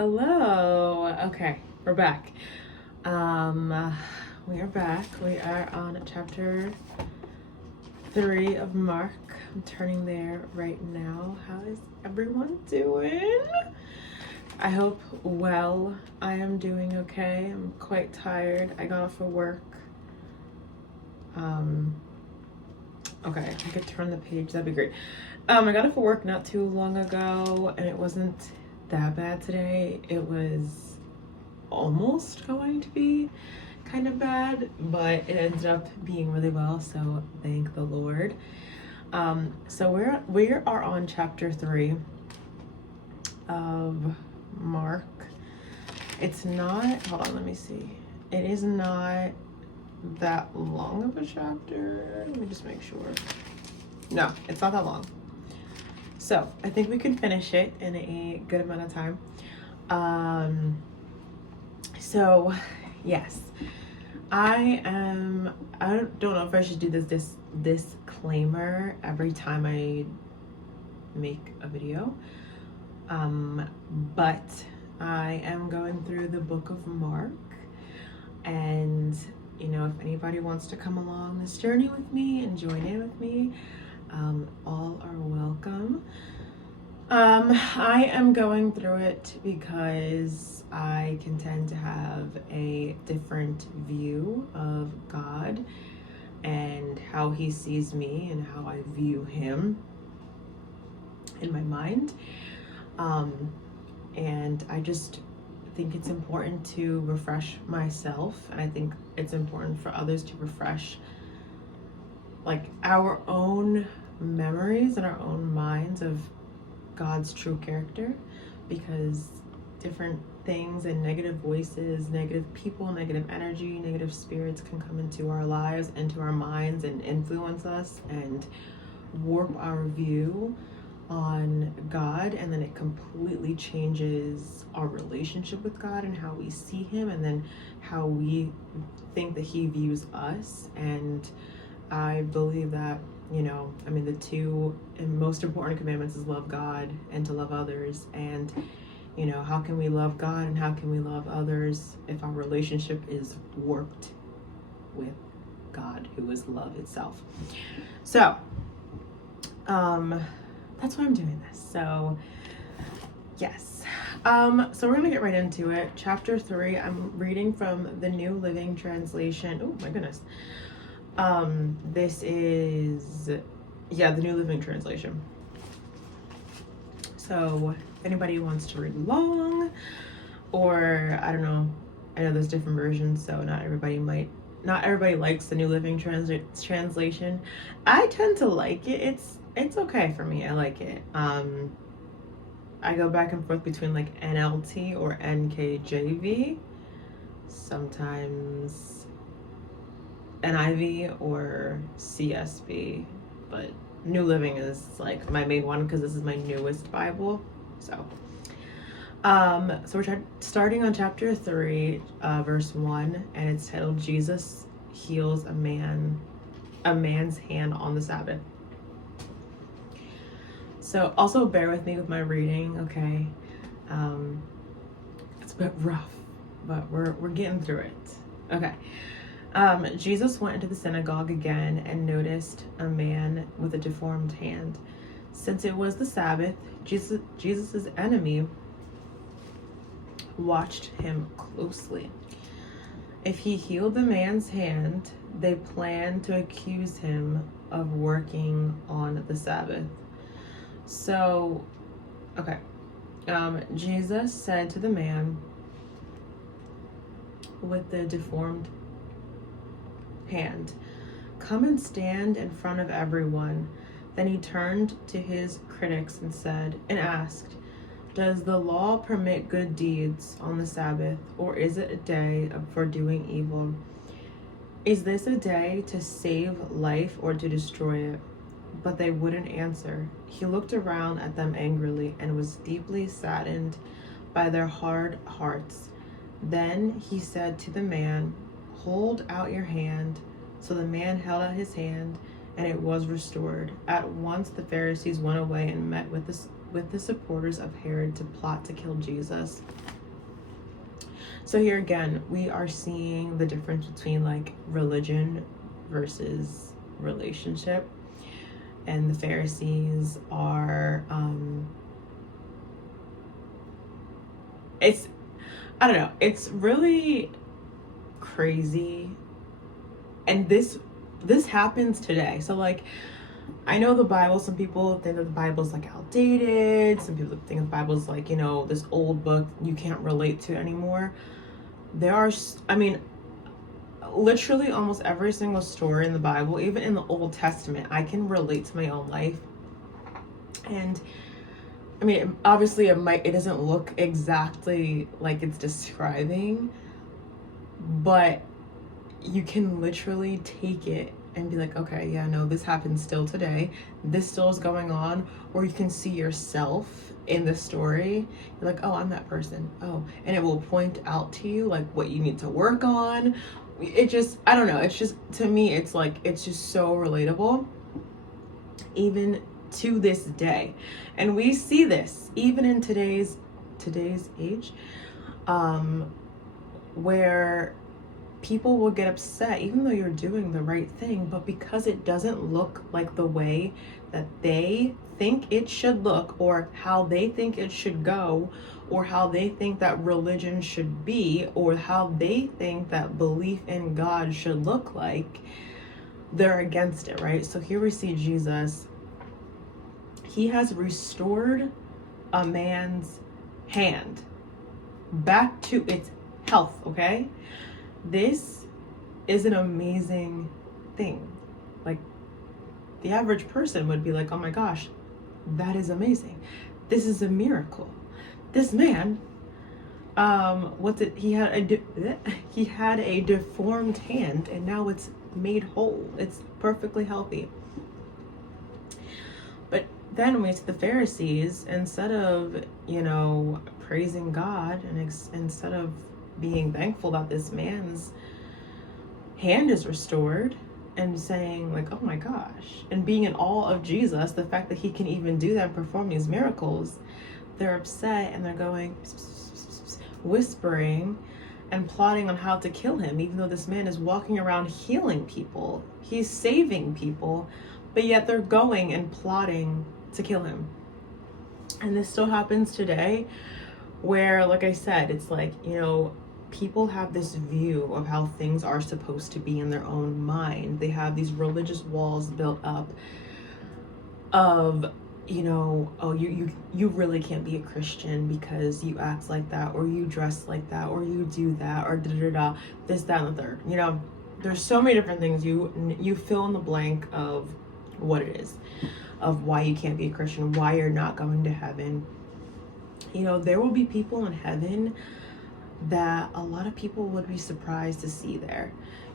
Hello. Okay, we're back. We are back. We are on chapter 3 of Mark. I'm turning there right now. How is everyone doing? I hope well. I am doing okay. I'm quite tired. I got off of work. Okay, if I could turn the page, that'd be great. I got off of work not too long ago, and it wasn't that bad today. It was almost going to be kind of bad, but it ended up being really well, so thank the Lord. So we are on chapter 3 of Mark. It's not, hold on, let me see. It is not that long of a chapter. Let me just make sure. No, it's not that long. So I think we can finish it in a good amount of time. So yes, I don't know if I should do this disclaimer every time I make a video. But I am going through the book of Mark, and you know, if anybody wants to come along this journey with me and join in with me, all are welcome. I am going through it because I can tend to have a different view of God and how he sees me and how I view him in my mind. And I just think it's important to refresh myself, and I think it's important for others to refresh like our own memories and our own minds of God's true character, because different things and negative voices, negative people, negative energy, negative spirits can come into our lives, into our minds, and influence us and warp our view on God, and then it completely changes our relationship with God and how we see him, and then how we think that he views us. And I believe that, you know, I mean, the two most important commandments is love God and to love others. And, you know, how can we love God and how can we love others if our relationship is warped with God, who is love itself? So, that's why I'm doing this. So, yes. So we're gonna get right into it. Chapter 3, I'm reading from the New Living Translation. Oh my goodness. This is, the New Living Translation. So if anybody wants to read along, or I don't know, I know there's different versions, so not everybody likes the New Living Translation. I tend to like it. It's okay for me. I like it. I go back and forth between like NLT or NKJV, sometimes NIV or CSB, but New Living is like my main one because this is my newest Bible. So we're starting on chapter 3, verse 1, and it's titled Jesus Heals a Man's Hand on the Sabbath. So also bear with me with my reading, okay? It's a bit rough, but we're getting through it. Okay. Jesus went into the synagogue again and noticed a man with a deformed hand. Since it was the Sabbath, Jesus's enemy watched him closely. If he healed the man's hand, they planned to accuse him of working on the Sabbath. So, okay. Jesus said to the man with the deformed hand, "Come and stand in front of everyone." Then he turned to his critics and asked, "Does the law permit good deeds on the Sabbath, or is it a day for doing evil? Is this a day to save life or to destroy it?" But they wouldn't answer. He looked around at them angrily and was deeply saddened by their hard hearts. Then he said to the man, "Hold out your hand." So the man held out his hand, and it was restored. At once the Pharisees went away and met with with the supporters of Herod to plot to kill Jesus. So here again, we are seeing the difference between like religion versus relationship. And the Pharisees are, I don't know, it's really crazy. And this happens today. So like, I know the Bible, some people think that the Bible's like outdated. Some people think the Bible's like, you know, this old book you can't relate to anymore. There are, I mean, literally almost every single story in the Bible, even in the Old Testament, I can relate to my own life. And I mean, obviously it doesn't look exactly like it's describing, but you can literally take it and be like, okay, yeah, no, this happens still today. This still is going on. Or you can see yourself in the story. You're like, oh, I'm that person. Oh, and it will point out to you like what you need to work on. It just, I don't know. It's just, to me, it's like, it's just so relatable, even to this day. And we see this even in today's age, where people will get upset even though you're doing the right thing, but because it doesn't look like the way that they think it should look, or how they think it should go, or how they think that religion should be, or how they think that belief in God should look like, they're against it, right? So here we see Jesus. He has restored a man's hand back to its health, okay? This is an amazing thing. Like, the average person would be like, oh my gosh, that is amazing. This is a miracle. This man, he had a deformed hand, and now it's made whole. It's perfectly healthy. But then we see the Pharisees, instead of, you know, praising God, and instead of being thankful that this man's hand is restored, and saying like, oh my gosh, and being in awe of Jesus, the fact that he can even do that and perform these miracles, they're upset and they're going whispering and plotting on how to kill him, even though this man is walking around healing people, he's saving people, but yet they're going and plotting to kill him. And this still happens today, where, like I said, it's like, you know, people have this view of how things are supposed to be in their own mind. They have these religious walls built up of, you know, oh, you really can't be a Christian because you act like that, or you dress like that, or you do that, or da-da-da, this, that, and the third. You know, there's so many different things. You fill in the blank of what it is, of why you can't be a Christian, why you're not going to heaven. You know, there will be people in heaven that a lot of people would be surprised to see there,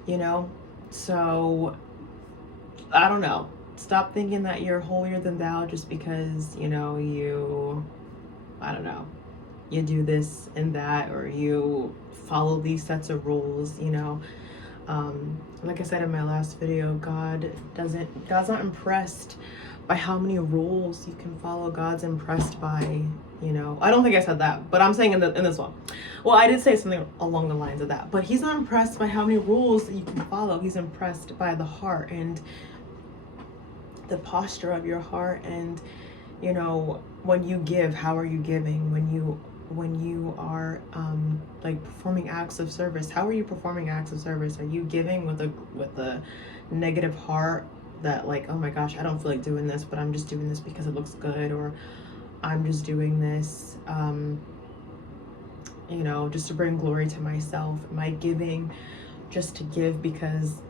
you know? So, I don't know. Stop thinking that you're holier than thou just because, you know, you do this and that, or you follow these sets of rules, you know? Like I said in my last video, God's not impressed by how many rules you can follow. God's impressed by, you know, I don't think I said that, but I'm saying in this one. Well, I did say something along the lines of that, but he's not impressed by how many rules that you can follow. He's impressed by the heart and the posture of your heart. And, you know, when you give, how are you giving? When you are like performing acts of service, how are you performing acts of service? Are you giving with a negative heart, that like, oh my gosh, I don't feel like doing this, but I'm just doing this because it looks good, or I'm just doing this, you know, just to bring glory to myself? Am I giving just to give because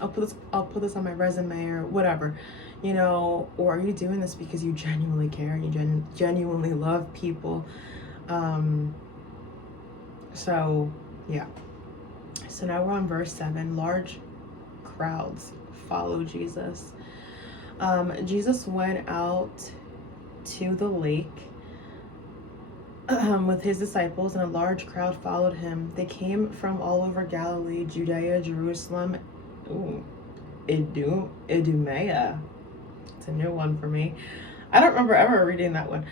I'll put this on my resume or whatever, you know? Or are you doing this because you genuinely care and you genuinely love people? So yeah. So now we're on verse 7. Large crowds follow Jesus. Jesus went out to the lake with his disciples, and a large crowd followed him. They came from all over Galilee, Judea, Jerusalem, Idumea. It's a new one for me. I don't remember ever reading that one.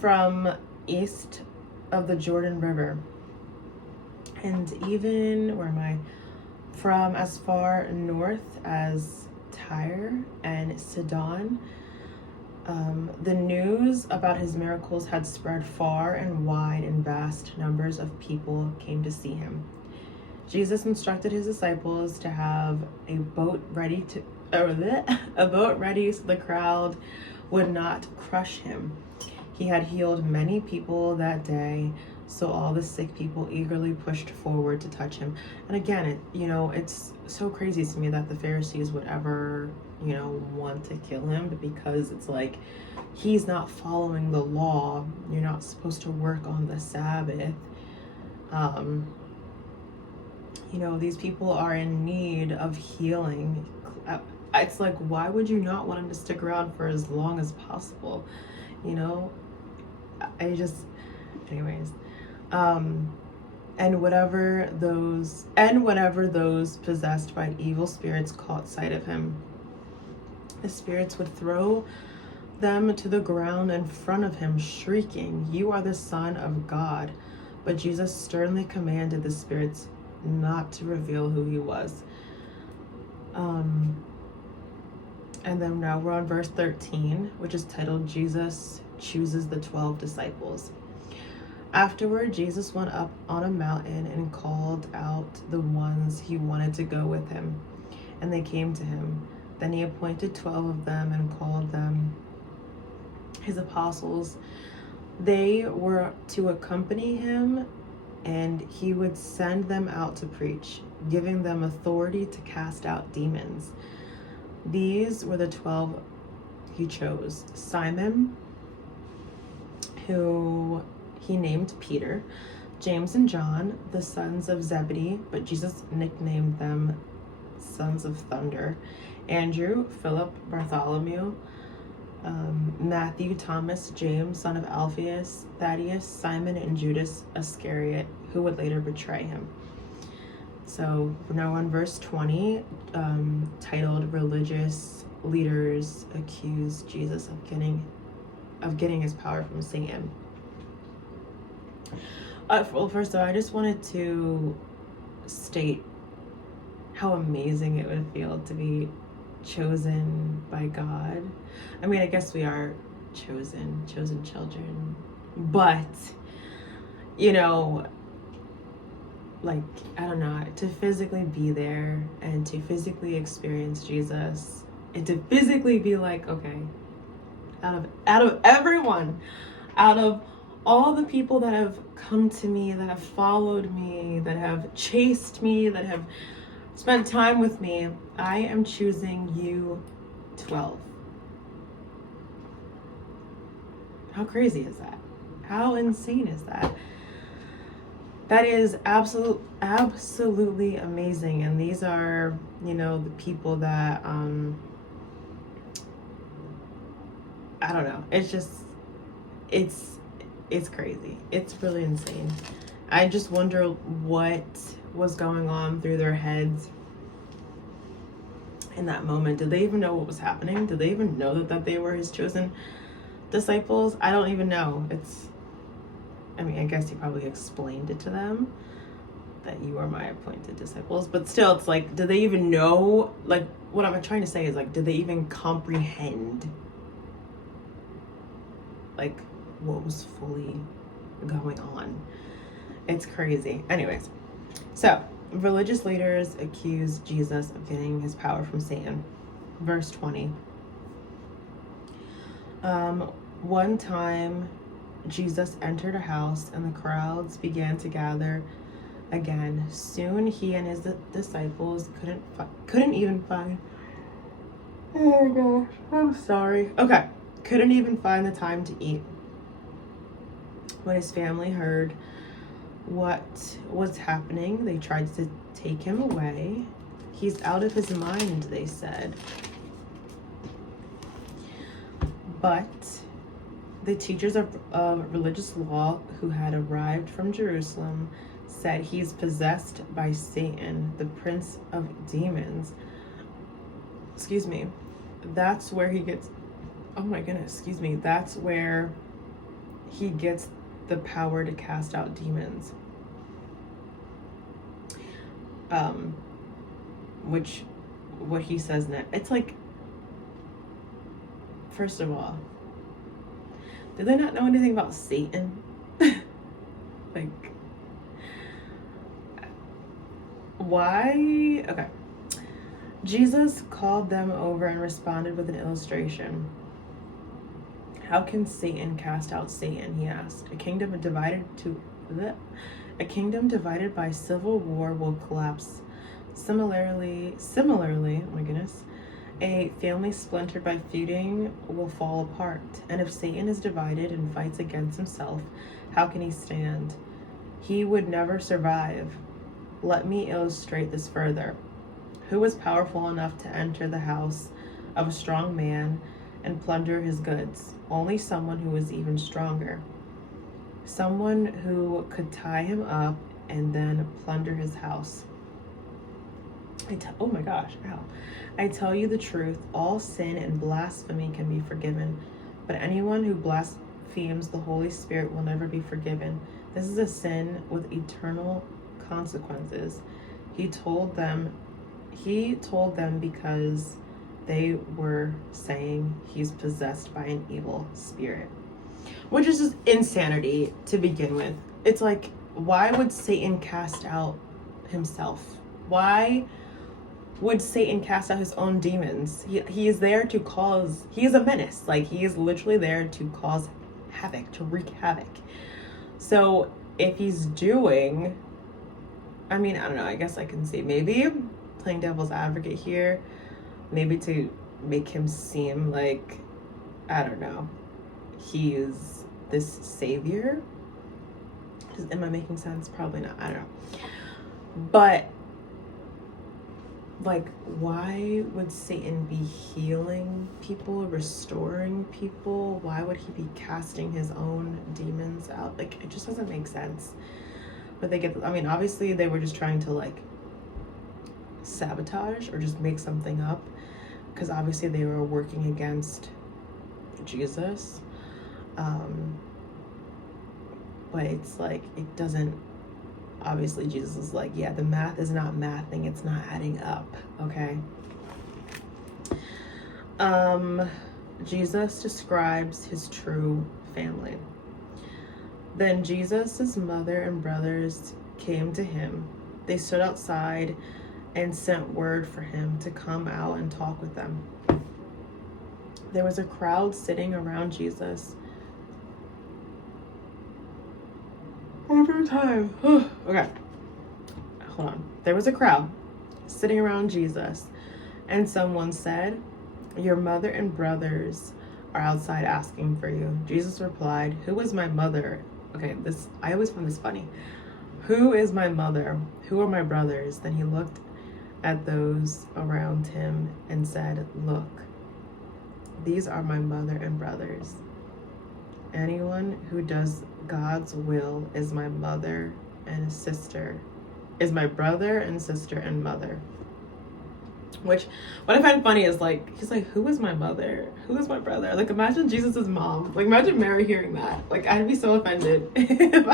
from east of the Jordan River. And even, where am I? From as far north as Tyre and Sidon. The news about his miracles had spread far and wide, and vast numbers of people came to see him. Jesus instructed his disciples to have a boat ready so the crowd would not crush him. He had healed many people that day, so all the sick people eagerly pushed forward to touch him. And again, it's so crazy to me that the Pharisees would ever, want to kill him, because it's like, he's not following the law. You're not supposed to work on the Sabbath. These people are in need of healing. It's like, why would you not want him to stick around for as long as possible? Anyways. And whenever those possessed by evil spirits caught sight of him, the spirits would throw them to the ground in front of him, shrieking, "You are the Son of God." But Jesus sternly commanded the spirits not to reveal who he was. And then now we're on verse 13, which is titled, Jesus Chooses the 12 Disciples. Afterward, Jesus went up on a mountain and called out the ones he wanted to go with him, and they came to him. Then he appointed 12 of them and called them his apostles. They were to accompany him, and he would send them out to preach, giving them authority to cast out demons. These were the 12 he chose: Simon, who he named Peter, James and John, the sons of Zebedee, but Jesus nicknamed them sons of thunder, Andrew, Philip, Bartholomew, Matthew, Thomas, James, son of Alphaeus, Thaddeus, Simon, and Judas Iscariot, who would later betray him. So we're now on verse 20, titled, Religious Leaders Accuse Jesus of getting his power from Satan. Well, first of all, I just wanted to state how amazing it would feel to be chosen by God. I mean, I guess we are chosen children, but like, I don't know, to physically be there and to physically experience Jesus, and to physically be like, okay, out of everyone, out of all the people that have come to me, that have followed me, that have chased me, that have spent time with me, I am choosing you 12. How crazy is that? How insane is that? That is absolutely amazing. And these are, the people that, I don't know. It's just, it's crazy. It's really insane. I just wonder what was going on through their heads in that moment. Did they even know what was happening? Did they even know that they were his chosen disciples? I don't even know. I guess he probably explained it to them, that you are my appointed disciples, but still, it's like, do they even know? Like, what I'm trying to say is, like, did they even comprehend, like, what was fully going on? It's crazy. Anyways, so religious leaders accuse Jesus of getting his power from Satan. Verse 20. One time Jesus entered a house, and the crowds began to gather again. Soon he and his disciples couldn't even find. Oh my gosh, I'm sorry. Okay, couldn't even find the time to eat. When his family heard what was happening, they tried to take him away. He's out of his mind, they said. But the teachers of religious law who had arrived from Jerusalem said he's possessed by Satan, the prince of demons. Excuse me. That's where he gets oh my goodness, excuse me, that's where he gets the power to cast out demons. Which, what he says next, it's like, first of all, do they not know anything about Satan? Like, why? Okay. Jesus called them over and responded with an illustration. How can Satan cast out Satan? He asked. A kingdom divided by civil war will collapse. Similarly, oh my goodness, a family splintered by feuding will fall apart. And if Satan is divided and fights against himself, how can he stand? He would never survive. Let me illustrate this further. Who was powerful enough to enter the house of a strong man and plunder his goods? Only someone who was even stronger. Someone who could tie him up and then plunder his house. Oh my gosh, ow. I tell you the truth, all sin and blasphemy can be forgiven, but anyone who blasphemes the Holy Spirit will never be forgiven. This is a sin with eternal consequences. He told them because they were saying he's possessed by an evil spirit, which is just insanity to begin with. It's like, why would Satan cast out himself? Why would Satan cast out his own demons? He is there to cause, he is a menace. Like, he is literally there to cause havoc, to wreak havoc. So if he's doing, I mean, I don't know, I guess I can see maybe playing devil's advocate here, maybe to make him seem like, I don't know, he's this savior. Am I making sense? Probably not. I don't know. But like, why would Satan be healing people, restoring people? Why would he be casting his own demons out? Like, it just doesn't make sense. But they get, I mean, obviously they were just trying to like sabotage or just make something up, because obviously they were working against Jesus. But it's like, it doesn't, obviously Jesus is like, yeah, the math is not mathing, it's not adding up, okay? Jesus describes his true family. Then Jesus' mother and brothers came to him. They stood outside and sent word for him to come out and talk with them. There was a crowd sitting around Jesus. Every time. Okay. Hold on. There was a crowd sitting around Jesus, and someone said, "Your mother and brothers are outside asking for you." Jesus replied, "Who is my mother?" Okay, this, I always find this funny. "Who is my mother? Who are my brothers?" Then he looked at those around him and said, "Look, these are my mother and brothers. Anyone who does God's will is my mother and sister, is my brother and sister and mother." Which, what I find funny is like, he's like, "Who is my mother? Who is my brother?" Like, imagine Jesus's mom. Like, imagine Mary hearing that. Like, I'd be so offended if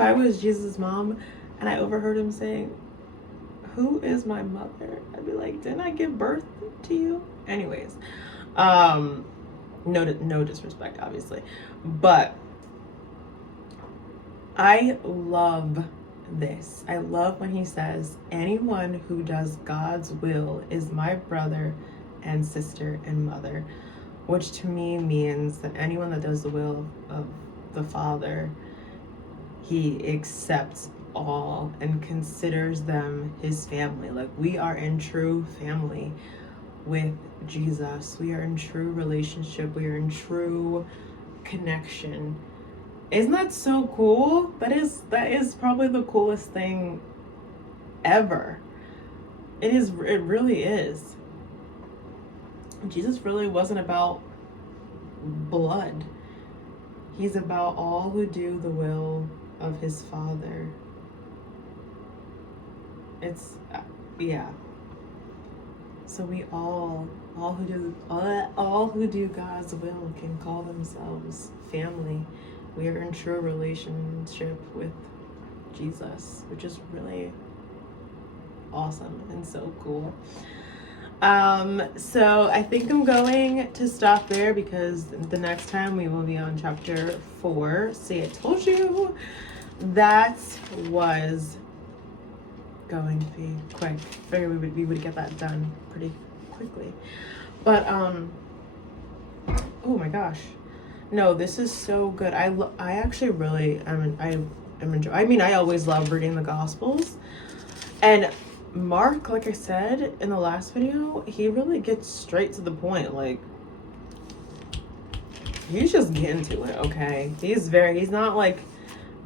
I was Jesus's mom and I overheard him saying, "Who is my mother?" I'd be like, "Didn't I give birth to you?" Anyways, no disrespect, obviously, but I love this. I love when he says, "Anyone who does God's will is my brother and sister and mother," which to me means that anyone that does the will of the Father, he accepts all and considers them his family. Like, we are in true family with Jesus. We are in true relationship. We are in true connection. Isn't that so cool? That is probably the coolest thing ever. It really is. Jesus really wasn't about blood. He's about all who do the will of his Father. It's, yeah. So we all who do God's will can call themselves family. We are in true relationship with Jesus, which is really awesome and so cool. So I think I'm going to stop there because the next time we will be on chapter 4. See, I told you that was going to be quick. Figured we would get that done pretty quickly. But oh my gosh, no, this is so good. I actually really am enjoying. I mean, I always love reading the Gospels, and Mark, like I said in the last video, he really gets straight to the point. Like, he's just getting to it, okay? He's not like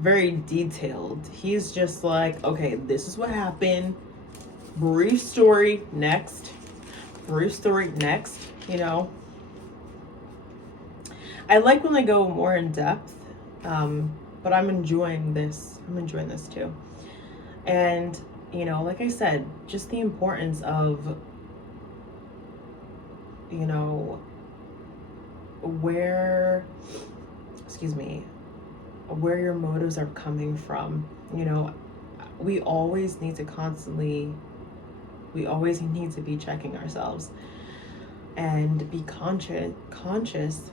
very detailed. He's just like, okay, this is what happened. Brief story, next. Brief story, next, you know? I like when they go more in depth, but I'm enjoying this. I'm enjoying this too. And you know, like I said, just the importance of, you know, where your motives are coming from. You know, we always need to be checking ourselves and be conscious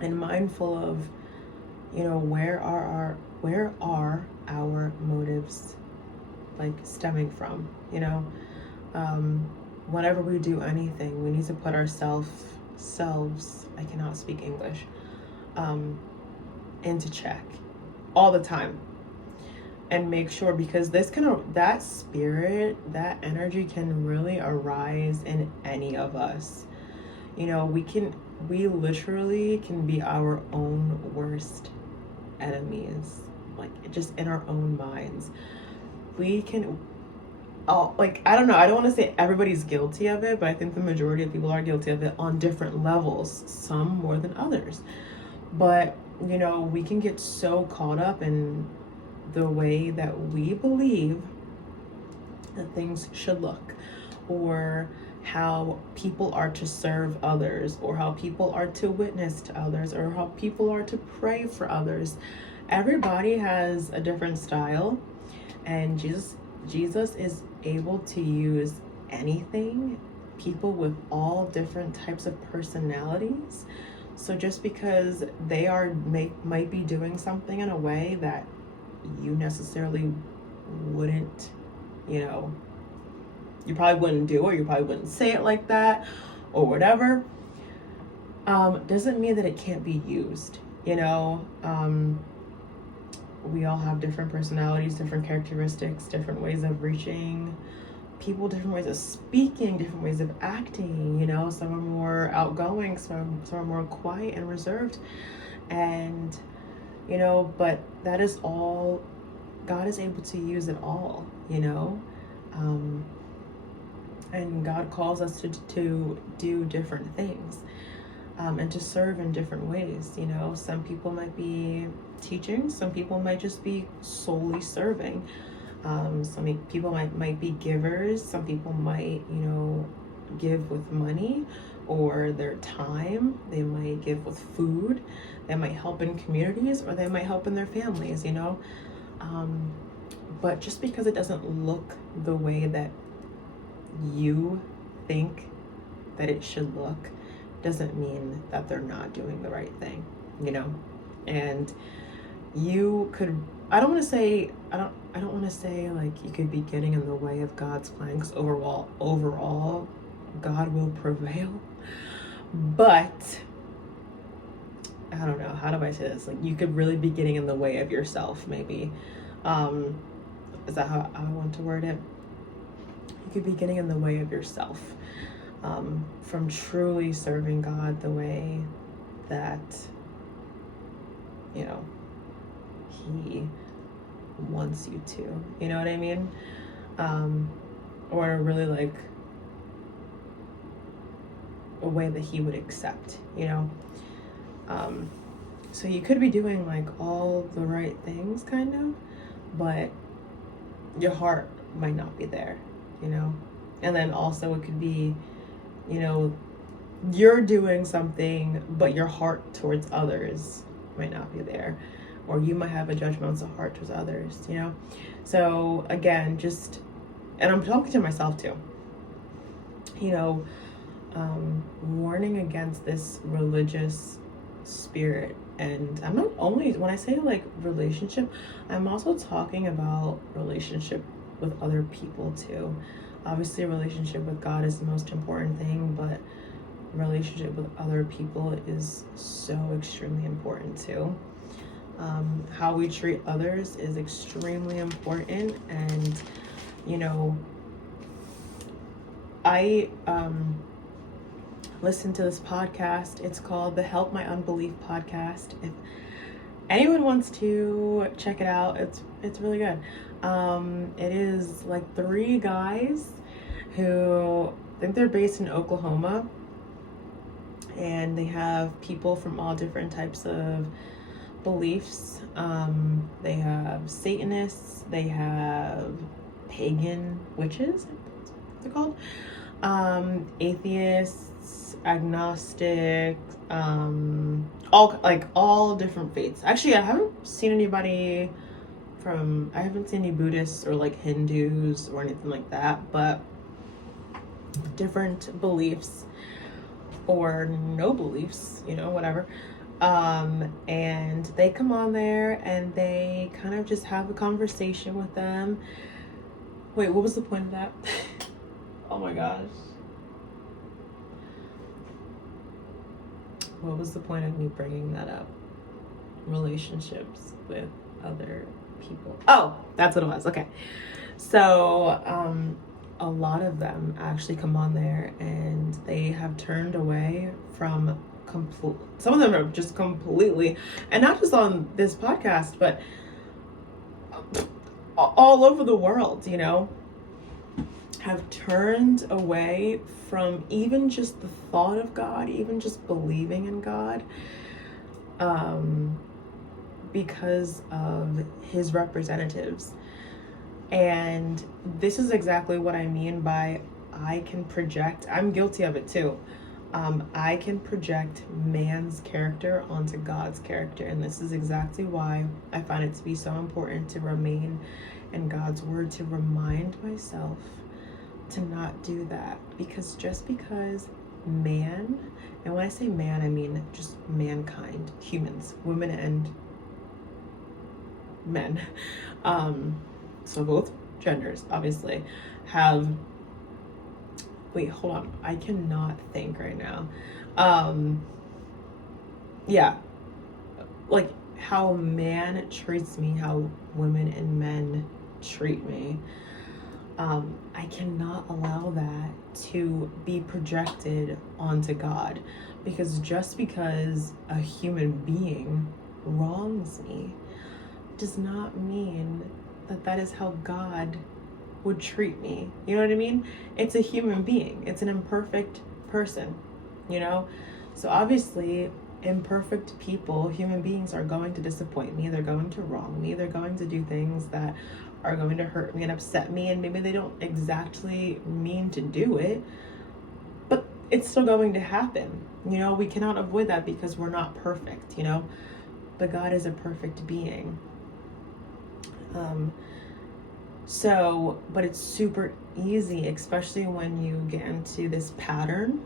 and mindful of, you know, where are our motives like stemming from, you know? Whenever we do anything, we need to put selves, I cannot speak English, into check all the time and make sure, because that spirit, that energy can really arise in any of us. You know, we literally can be our own worst enemies, like just in our own minds. We can, I don't know, I don't want to say everybody's guilty of it, but I think the majority of people are guilty of it on different levels, some more than others. But, you know, we can get so caught up in the way that we believe that things should look, or how people are to serve others, or how people are to witness to others, or how people are to pray for others. Everybody has a different style, and Jesus is able to use anything, people with all different types of personalities. So just because they might be doing something in a way that you necessarily wouldn't, you know, you probably wouldn't do, or you probably wouldn't say it like that, or whatever, doesn't mean that it can't be used, you know? We all have different personalities, different characteristics, different ways of reaching people, different ways of speaking, different ways of acting, you know? Some are more outgoing, some are more quiet and reserved. And, you know, but that is all, God is able to use it all, you know? And God calls us to do different things, and to serve in different ways, you know? Some people might be teaching, some people might just be solely serving. Some people might be givers, some people might, you know, give with money or their time, they might give with food, they might help in communities, or they might help in their families, you know? But just because it doesn't look the way that you think that it should look, doesn't mean that they're not doing the right thing, you know? And you could, I don't want to say like you could be getting in the way of God's plan, because overall God will prevail. But I don't know, how do I say this? Like, you could really be getting in the way of yourself, maybe. Is that how I want to word it? You could be getting in the way of yourself, from truly serving God the way that, you know, He wants you to, you know what I mean? Or really like a way that He would accept, you know? So you could be doing like all the right things kind of, but your heart might not be there, you know? And then also it could be, you're doing something, but your heart towards others might not be there. Or you might have a judgmental heart towards others, So again, and I'm talking to myself too, warning against this religious spirit. And I'm not only, when I say like relationship, I'm also talking about relationship with other people too. Obviously, a relationship with God is the most important thing, but relationship with other people is so extremely important too. How we treat others is extremely important. And I listened to this podcast. It's called the Help My Unbelief podcast. If anyone wants to check it out, it's really good. It is like 3 guys who, I think they're based in Oklahoma, and they have people from all different types of beliefs. They have Satanists, they have pagan witches, what's it called? Atheists, agnostic, all different faiths. Actually, I haven't seen any Buddhists or like Hindus or anything like that, but different beliefs or no beliefs, whatever. And they come on there and they kind of just have a conversation with them. Wait, what was the point of that? Oh my gosh. What was the point of me bringing that up? Relationships with other people. Oh, that's what it was. Okay. So, a lot of them actually come on there and they have turned away from some of them are just completely, and not just on this podcast, but all over the world, have turned away from even just the thought of God, even just believing in God, because of his representatives. And this is exactly what I mean by I can project. I'm guilty of it too. I can project man's character onto God's character. And this is exactly why I find it to be so important to remain in God's word, to remind myself to not do that. Because just because man, and when I say man, I mean just mankind, humans, women and men, so both genders obviously have, wait, hold on, I cannot think right now. Yeah, like how man treats me, how women and men treat me. I cannot allow that to be projected onto God, because just because a human being wrongs me does not mean that that is how God would treat me. You know what I mean? It's a human being. It's an imperfect person, So obviously, imperfect people, human beings, are going to disappoint me. They're going to wrong me. They're going to do things that are going to hurt me and upset me. And maybe they don't exactly mean to do it, but it's still going to happen. We cannot avoid that because we're not perfect, But God is a perfect being. But it's super easy, especially when you get into this pattern,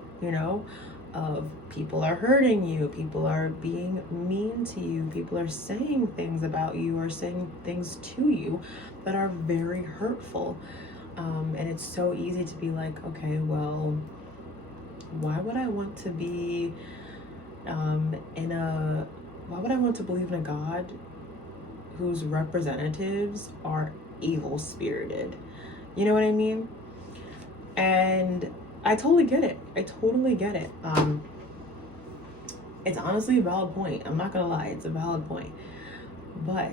of people are hurting you, people are being mean to you, people are saying things about you or saying things to you that are very hurtful. And it's so easy to be like, okay, well, why would I want to be why would I want to believe in a God whose representatives are evil spirited? You know what I mean? And I totally get it. It's honestly a valid point. I'm not gonna lie, it's a valid point. But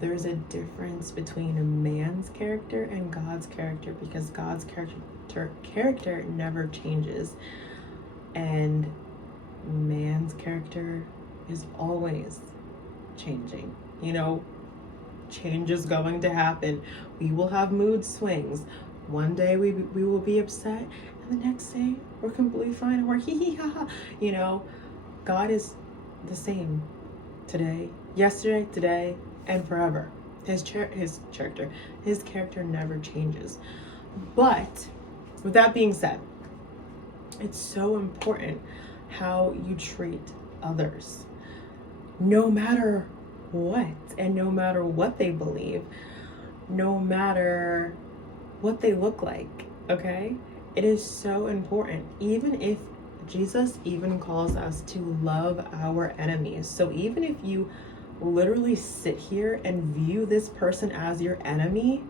there's a difference between a man's character and God's character, because God's character never changes, and man's character is always changing. Change is going to happen. We will have mood swings. One day we will be upset, and the next day we're completely fine and we're hee hee ha ha. You know, God is the same today, yesterday, today, and forever. His character never changes. But with that being said, it's so important how you treat others, no matter what, and no matter what they believe, no matter what they look like, okay? It is so important, even if Jesus even calls us to love our enemies. So even if you literally sit here and view this person as your enemy,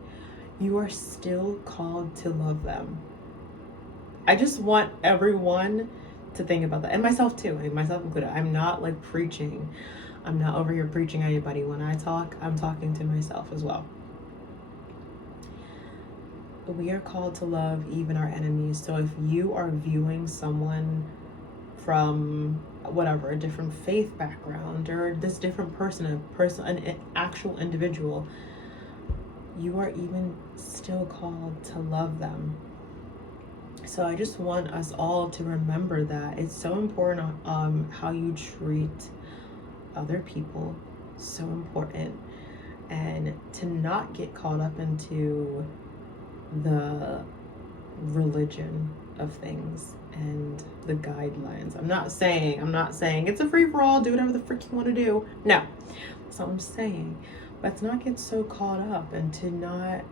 you are still called to love them. I just want everyone to think about that, and myself too, myself included. I'm not like preaching. I'm not over here preaching at anybody. When I talk, I'm talking to myself as well. We are called to love even our enemies. So if you are viewing someone from whatever, a different faith background, or this different person, an actual individual, you are even still called to love them. So I just want us all to remember that it's so important how you treat other people, so important, and to not get caught up into the religion of things and the guidelines. I'm not saying it's a free-for-all, do whatever the frick you want to do. No, that's what I'm saying. But to not get so caught up, and to not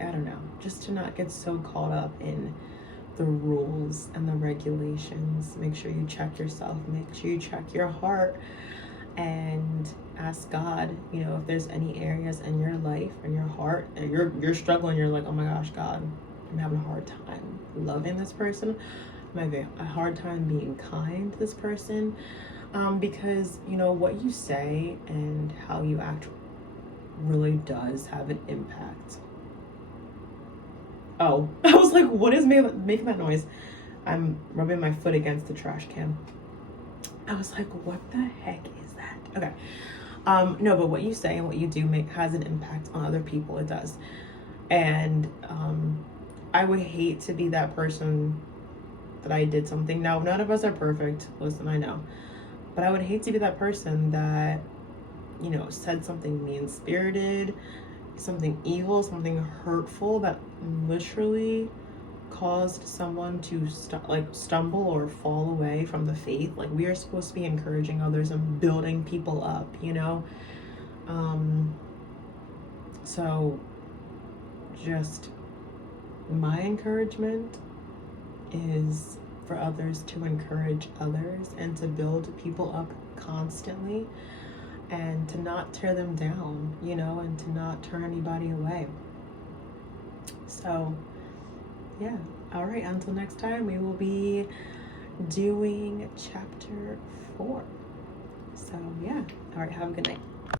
I don't know, just to not get so caught up in the rules and the regulations. Make sure you check yourself, make sure you check your heart, and ask God, you know, if there's any areas in your life and your heart and you're struggling, you're like, oh my gosh, God, I'm having a hard time loving this person. I'm having a hard time being kind to this person. Because, you know, what you say and how you act really does have an impact. Oh, I was like, what is making that noise? I'm rubbing my foot against the trash can. I was like, what the heck is that? Okay. No, but what you say and what you do has an impact on other people. It does. And I would hate to be that person that I did something. Now, none of us are perfect. Listen, I know. But I would hate to be that person that, you know, said something mean-spirited, something evil, something hurtful that literally caused someone to stumble or fall away from the faith. Like, we are supposed to be encouraging others and building people up, you know? So just my encouragement is for others to encourage others and to build people up constantly, and to not tear them down, you know, and to not turn anybody away. So yeah, all right, until next time, we will be doing chapter 4. So yeah, all right, have a good night.